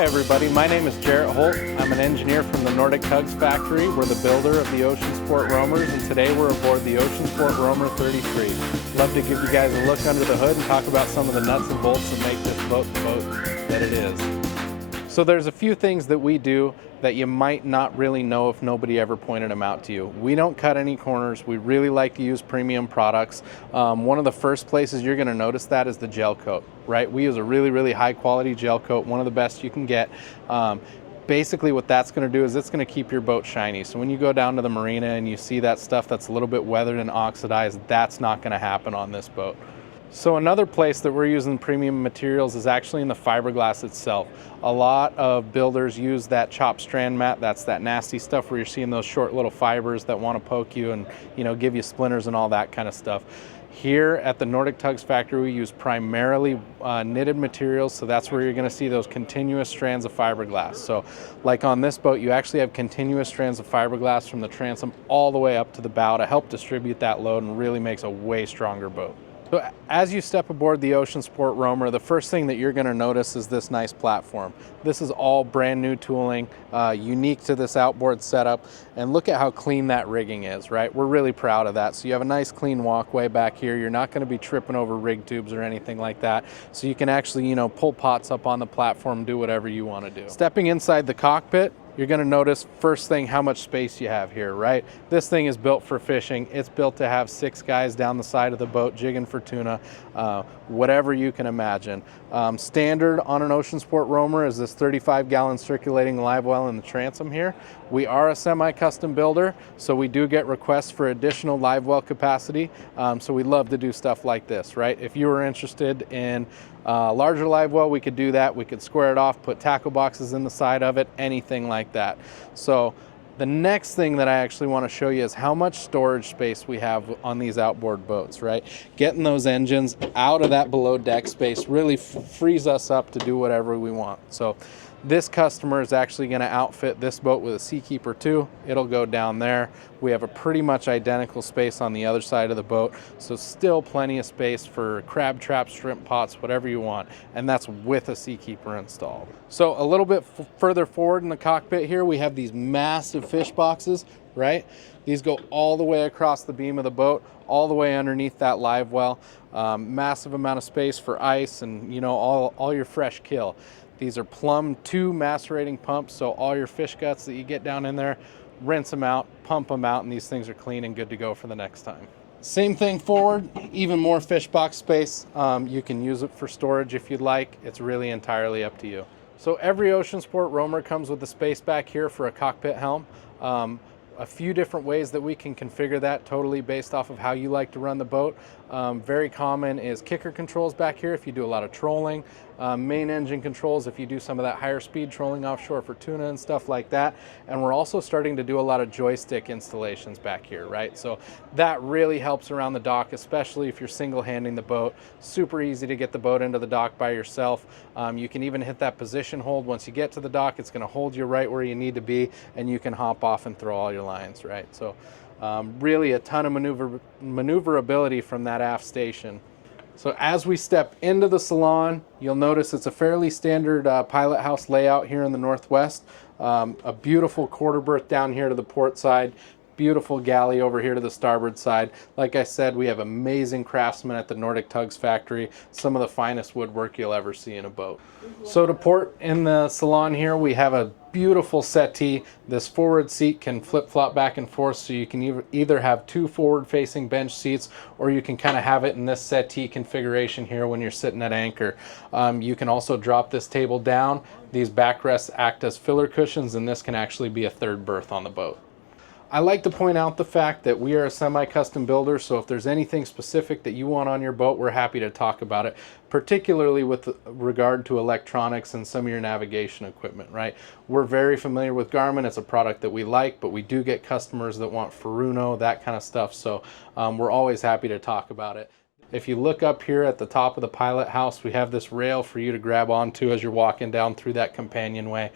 Hi everybody, my name is Jarrett Holt. I'm an engineer from the Nordic Tugs factory. We're the builder of the Ocean Sport Roamers, and today we're aboard the Ocean Sport Roamer 33. Love to give you guys a look under the hood and talk about some of the nuts and bolts that make this boat the boat that it is. So there's a few things that we do that you might not really know if nobody ever pointed them out to you. We don't cut any corners. We really like to use premium products. One of the first places you're gonna notice that is the gel coat, right? We use a really high quality gel coat, one of the best you can get. Basically what that's gonna do is it's gonna keep your boat shiny. So when you go down to the marina and you see that stuff that's a little bit weathered and oxidized, that's not gonna happen on this boat. So another place that we're using premium materials is actually in the fiberglass itself. A lot of builders use that chopped strand mat. That's that nasty stuff where you're seeing those short little fibers that want to poke you and, you know, give you splinters and all that kind of stuff. Here at the Nordic Tugs factory, we use primarily knitted materials, so that's where you're going to see those continuous strands of fiberglass. So like on this boat, you actually have continuous strands of fiberglass from the transom all the way up to the bow to help distribute that load, and really makes a way stronger boat. So as you step aboard the Ocean Sport Roamer, the first thing that you're going to notice is this nice platform. This is all brand new tooling, unique to this outboard setup, and look at how clean that rigging is, right? We're really proud of that. So you have a nice clean walkway back here. You're not going to be tripping over rig tubes or anything like that. So you can actually, you know, pull pots up on the platform, do whatever you want to do. Stepping inside the cockpit, you're going to notice first thing how much space you have here, right? This thing is built for fishing. It's built to have 6 guys down the side of the boat jigging for tuna, whatever you can imagine. Standard on an Ocean Sport Roamer is this 35-gallon circulating live well in the transom here. We are a semi-custom builder, so we do get requests for additional live well capacity. So we love to do stuff like this, right? If you were interested in larger live well, we could do that. We could square it off, put tackle boxes in the side of it, anything like that. So the next thing that I actually want to show you is how much storage space we have on these outboard boats, right? Getting those engines out of that below deck space really frees us up to do whatever we want. So this customer is actually going to outfit this boat with a Seakeeper 2. It'll go down there. We have a pretty much identical space on the other side of the boat, so still plenty of space for crab traps, shrimp pots, whatever you want, and that's with a Seakeeper installed. So a little bit further forward in the cockpit here, we have these massive fish boxes, right? These go all the way across the beam of the boat, all the way underneath that live well. Massive amount of space for ice and, you know, all your fresh kill. These are Plum 2 macerating pumps, so all your fish guts that you get down in there, rinse them out, pump them out, and these things are clean and good to go for the next time. Same thing forward, even more fish box space. You can use it for storage if you'd like. It's really entirely up to you. So every Ocean Sport Roamer comes with a space back here for a cockpit helm. A few different ways that we can configure that, totally based off of how you like to run the boat. Very common is kicker controls back here if you do a lot of trolling. Main engine controls if you do some of that higher speed trolling offshore for tuna and stuff like that. And we're also starting to do a lot of joystick installations back here, right? So that really helps around the dock, especially if you're single-handing the boat. Super easy to get the boat into the dock by yourself. You can even hit that position hold. Once you get to the dock, it's going to hold you right where you need to be, and you can hop off and throw all your lines, right? So really a ton of maneuverability from that aft station. So as we step into the salon, you'll notice it's a fairly standard pilot house layout here in the Northwest. A beautiful quarter berth down here to the port side. Beautiful galley over here to the starboard side. Like I said, we have amazing craftsmen at the Nordic Tugs factory. Some of the finest woodwork you'll ever see in a boat. So to port in the salon here, we have a beautiful settee. This forward seat can flip-flop back and forth, so you can either have 2 forward-facing bench seats, or you can kind of have it in this settee configuration here when you're sitting at anchor. You can also drop this table down. These backrests act as filler cushions, and this can actually be a 3rd berth on the boat. I like to point out the fact that we are a semi-custom builder, so if there's anything specific that you want on your boat, we're happy to talk about it, particularly with regard to electronics and some of your navigation equipment, right? We're very familiar with Garmin. It's a product that we like, but we do get customers that want Furuno, that kind of stuff, so we're always happy to talk about it. If you look up here at the top of the pilot house, we have this rail for you to grab onto as you're walking down through that companionway.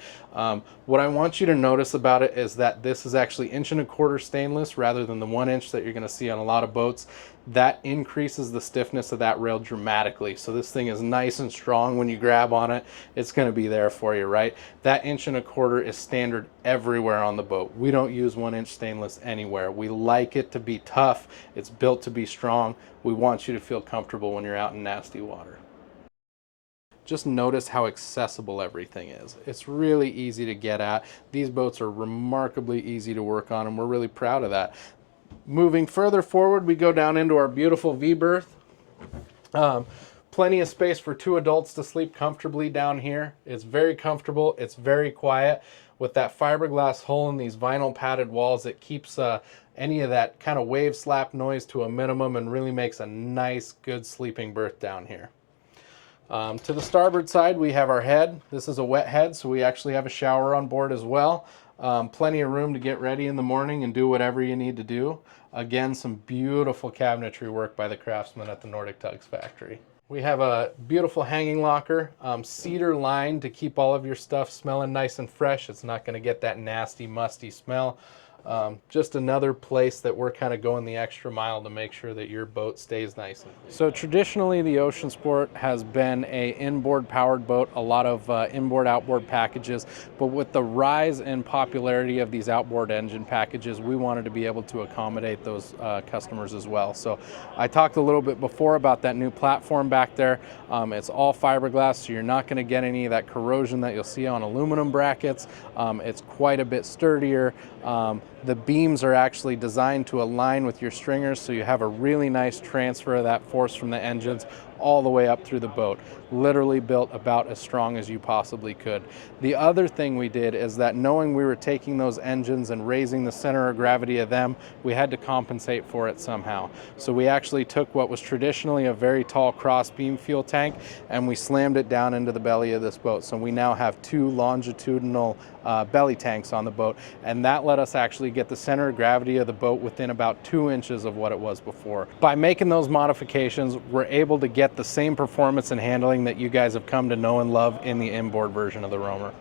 What I want you to notice about it is that this is actually 1¼ inch stainless rather than the 1 inch that you're going to see on a lot of boats. That increases the stiffness of that rail dramatically. So this thing is nice and strong. When you grab on it, it's going to be there for you, right? That 1¼ inch is standard everywhere on the boat. We don't use 1 inch stainless anywhere. We like it to be tough. It's built to be strong. We want you to feel comfortable when you're out in nasty water. Just notice how accessible everything is. It's really easy to get at. These boats are remarkably easy to work on, and we're really proud of that. Moving further forward, we go down into our beautiful V-berth. Plenty of space for 2 adults to sleep comfortably down here. It's very comfortable. It's very quiet. With that fiberglass hull and these vinyl padded walls, it keeps any of that kind of wave slap noise to a minimum and really makes a nice, good sleeping berth down here. To the starboard side, we have our head. This is a wet head, so we actually have a shower on board as well. Plenty of room to get ready in the morning and do whatever you need to do. Again, some beautiful cabinetry work by the craftsmen at the Nordic Tugs factory. We have a beautiful hanging locker, cedar lined to keep all of your stuff smelling nice and fresh. It's not going to get that nasty, musty smell. Just another place that we're kind of going the extra mile to make sure that your boat stays nice. So traditionally the Ocean Sport has been a inboard powered boat, a lot of inboard outboard packages, but with the rise in popularity of these outboard engine packages, we wanted to be able to accommodate those customers as well. So I talked a little bit before about that new platform back there. It's all fiberglass, so you're not going to get any of that corrosion that you'll see on aluminum brackets. It's quite a bit sturdier. The beams are actually designed to align with your stringers, so you have a really nice transfer of that force from the engines all the way up through the boat. Literally built about as strong as you possibly could. The other thing we did is that knowing we were taking those engines and raising the center of gravity of them, we had to compensate for it somehow. So we actually took what was traditionally a very tall cross beam fuel tank and we slammed it down into the belly of this boat. So we now have 2 longitudinal belly tanks on the boat, and that let us actually get the center of gravity of the boat within about 2 inches of what it was before. By making those modifications, we're able to get the same performance and handling that you guys have come to know and love in the inboard version of the Roamer.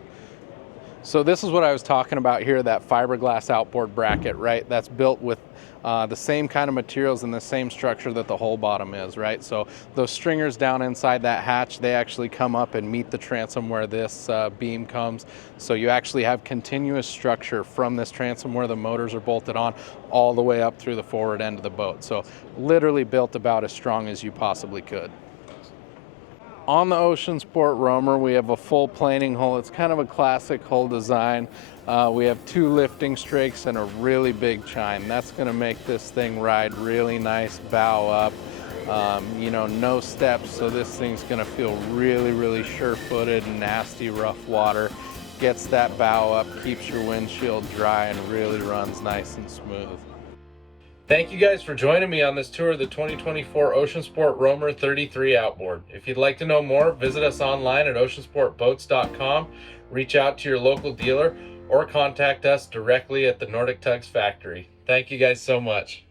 So this is what I was talking about here, that fiberglass outboard bracket, right? That's built with the same kind of materials and the same structure that the whole bottom is, right? So those stringers down inside that hatch, they actually come up and meet the transom where this beam comes. So you actually have continuous structure from this transom where the motors are bolted on all the way up through the forward end of the boat. So literally built about as strong as you possibly could. On the Ocean Sport Roamer, we have a full planing hull. It's kind of a classic hull design. We have 2 lifting strakes and a really big chine. That's going to make this thing ride really nice, bow up. You know, no steps, so this thing's going to feel really, really sure-footed, nasty, rough water. Gets that bow up, keeps your windshield dry, and really runs nice and smooth. Thank you guys for joining me on this tour of the 2024 Ocean Sport Roamer 33 outboard. If you'd like to know more, visit us online at oceansportboats.com, reach out to your local dealer, or contact us directly at the Nordic Tugs factory. Thank you guys so much.